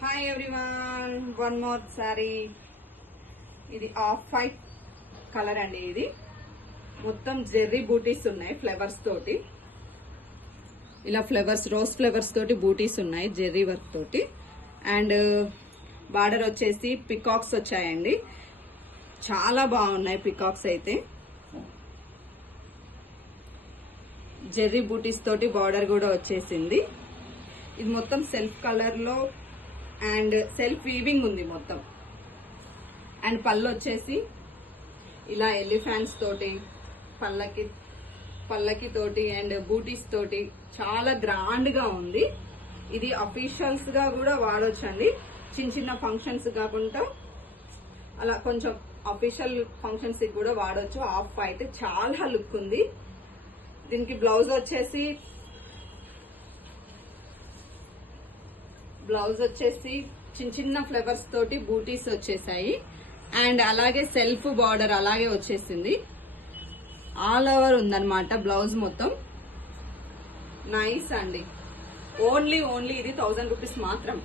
Hi everyone, one more sorry. ఇది off white colour అండి. ఇది మొత్తం జెర్రీ బూటీస్ ఉన్నాయి ఫ్లవర్స్ తోటి. ఇలా ఫ్లవర్స్, రోజ్ ఫ్లవర్స్ తోటి బూటీస్ ఉన్నాయి జెర్రీ వర్క్ తోటి. అండ్ బార్డర్ వచ్చేసి పికాక్స్ వచ్చాయండి. చాలా బాగున్నాయి పికాక్స్ అయితే. జెర్రీ బూటీస్ తోటి బార్డర్ కూడా వచ్చేసింది. ఇది మొత్తం సెల్ఫ్ కలర్ లో అండ్ సెల్ఫ్ వీవింగ్ ఉంది మొత్తం. అండ్ పళ్ళు వచ్చేసి ఇలా ఎలిఫాంట్స్ తోటి, పల్లకి తోటి అండ్ బూటీస్ తోటి చాలా గ్రాండ్ గా ఉంది. ఇది అఫీషియల్స్ గా కూడా వాడొచ్చండి. చిన్న చిన్న ఫంక్షన్స్ కాకుండా అలా కొంచెం అఫీషియల్ ఫంక్షన్స్ కూడా వాడొచ్చు. ఆఫ్ వైట్ చాలా లుక్ ఉంది. దీనికి బ్లౌజ్ వచ్చేసి చిన్న చిన్న ఫ్లవర్స్ తోటి బూటీస్ వచ్చేసాయి. అండ్ అలాగే సెల్ఫ్ బార్డర్ అలాగే వచ్చేసింది. ఆల్ ఓవర్ ఉందన్నమాట బ్లౌజ్ మొత్తం. నైస్ అండి. ఓన్లీ ఇది 1000 రూపీస్ మాత్రం.